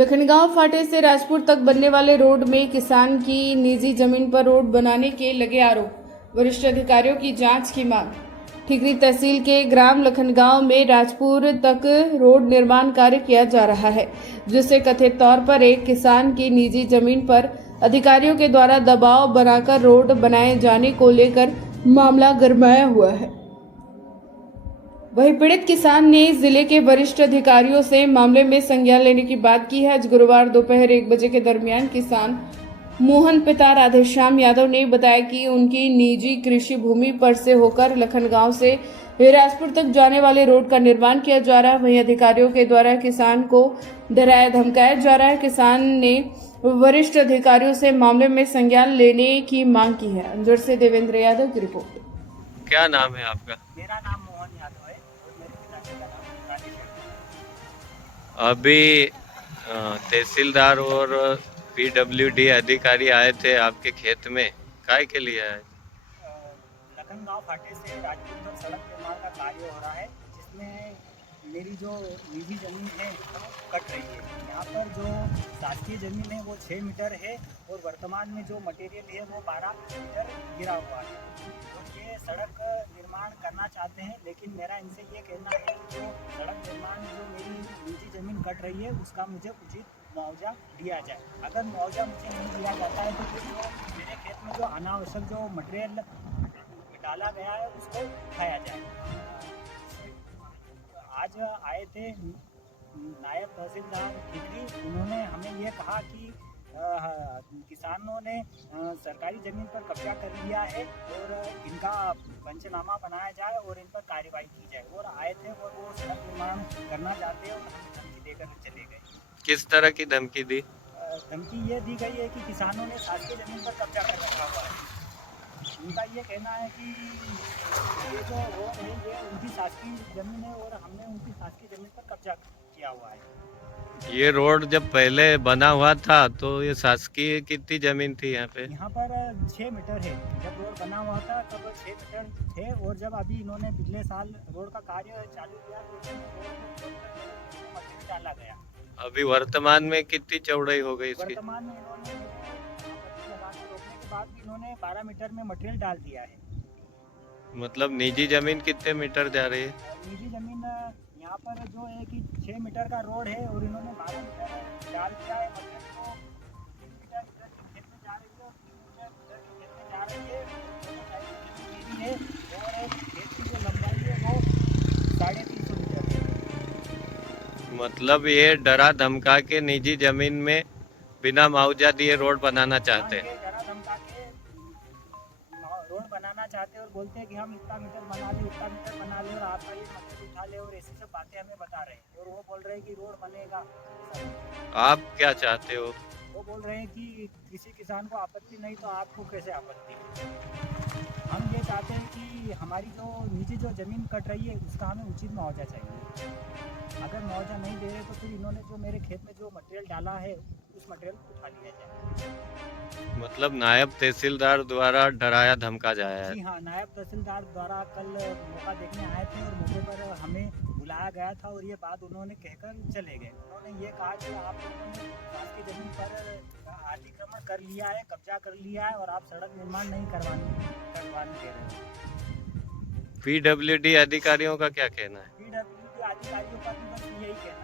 लखनगांव फाटे से राजपुर तक बनने वाले रोड में किसान की निजी जमीन पर रोड बनाने के लगे आरोप। वरिष्ठ अधिकारियों की जांच की मांग। ठीकरी तहसील के ग्राम लखनगांव में राजपुर तक रोड निर्माण कार्य किया जा रहा है, जिससे कथित तौर पर एक किसान की निजी जमीन पर अधिकारियों के द्वारा दबाव बनाकर रोड बनाए जाने को लेकर मामला गरमाया हुआ है। वहीं पीड़ित किसान ने जिले के वरिष्ठ अधिकारियों से मामले में संज्ञान लेने की बात की है। आज गुरुवार दोपहर 1 बजे के दरमियान किसान मोहन पिता राधेश्याम यादव ने बताया कि उनकी निजी कृषि भूमि पर से होकर लखनगांव से राजपुर तक जाने वाले रोड का निर्माण किया जा रहा है। वहीं अधिकारियों के द्वारा किसान को डराया धमकाया जा रहा है। किसान ने वरिष्ठ अधिकारियों से मामले में संज्ञान लेने की मांग की है। अंजोर से देवेंद्र यादव की रिपोर्ट। क्या नाम है आपका? मेरा नाम मोहन यादव है और मेरे पिताजी का नाम राजेश है। अभी तहसीलदार और पीडब्ल्यूडी अधिकारी आए थे आपके खेत में, काय के लिए आए? लखनगांव फाटे से राजपुर तक सड़क निर्माण का कार्य हो रहा है, जिसमें मेरी जो निजी ज़मीन है वो कट रही है। यहाँ पर जो शासकीय ज़मीन है वो 6 मीटर है और वर्तमान में जो मटेरियल है वो 12 मीटर गिरा हुआ है। तो ये सड़क निर्माण करना चाहते हैं, लेकिन मेरा इनसे ये कहना है कि जो सड़क निर्माण जो मेरी निजी ज़मीन कट रही है उसका मुझे उचित मुआवजा दिया जाए। अगर मुआवजा मुझे नहीं दिया जाता है तो फिर जो मेरे खेत में जो अनावश्यक जो मटेरियल डाला गया है उसको उठाया जाए। आज आए थे नायब तहसीलदार ठीकरी, उन्होंने हमें ये कहा कि किसानों ने सरकारी ज़मीन पर कब्जा कर लिया है और इनका पंचनामा बनाया जाए और इन पर कार्रवाई की जाए। और आए थे और वो सड़क निर्माण करना चाहते हैं और हमें धमकी देकर चले गए। किस तरह की धमकी दी? धमकी ये दी गई है कि किसानों ने शासकीय ज़मीन पर कब्जा कर रखा हुआ है। उनका ये कहना है कि ये जो रोड है ये उनकी शासकीय ज़मीन है और हमने उनकी शासकीय ज़मीन पर कब्जा किया हुआ है। ये रोड जब पहले बना हुआ था तो ये शासकीय कितनी जमीन थी यहाँ पे? यहाँ पर 6 मीटर है। जब रोड बना हुआ था तब 6 मीटर थे और जब अभी इन्होंने पिछले साल रोड का कार्य चालू किया तो मटेरियल डाला गया। अभी वर्तमान में कितनी चौड़ाई हो गई इसकी? वर्तमान में इन्होंने लगाने रोकने के बाद भी इन्होंने 12 मीटर में मटेरियल डाल दिया है। मतलब निजी जमीन कितने मीटर जा रही है? निजी ज़मीन यहाँ पर जो है कि 6 मीटर का रोड है और इन्होंने 12 मीटर डाल दिया है। मटेरियल को 3 मीटर इधर की खेत में जा रही है और 3 मीटर इधर की खेत में जा रही है। दोनों साइड की खेत है और खेत की जो लंबाई है वो 350 मीटर है। मतलब ये डरा धमका के निजी जमीन में बिना मुआवजा दिए रोड बनाना चाहते हैं। डरा धमका के रोड बनाना चाहते हैं और बोलते हैं कि हम इतना मीटर बना ले, इतना मीटर बना ले और आपका ये मटेरियल उठा ले और ऐसी सब बातें हमें बता रहे हैं। और वो बोल रहे हैं कि रोड बनेगा। आप क्या चाहते हो? वो बोल रहे हैं कि किसी किसान को आपत्ति नहीं तो आपको कैसे आपत्ति? हम ये चाहते हैं कि हमारी जो निजी जो ज़मीन कट रही है उसका हमें उचित मुआवजा चाहिए। अगर मुआवजा नहीं दे रहे तो फिर इन्होंने जो मेरे खेत में जो मटेरियल डाला है उस मटेरियल को उठा लिया जाए। मतलब नायब तहसीलदार द्वारा डराया धमका जाया है। जी हाँ, नायब तहसीलदार द्वारा कल मौका देखने आए थे और मौके पर हमें बुलाया गया था और ये बात उन्होंने कहकर चले गए। उन्होंने ये कहा कि आप लोगों ने शासकीय ज़मीन पर अतिक्रमण कर लिया है, कब्जा कर लिया है और आप सड़क निर्माण नहीं करवाने दे रहे हो। पीडब्ल्यूडी अधिकारियों का क्या कहना है? पीडब्ल्यूडी अधिकारियों का भी बस यही कहना है।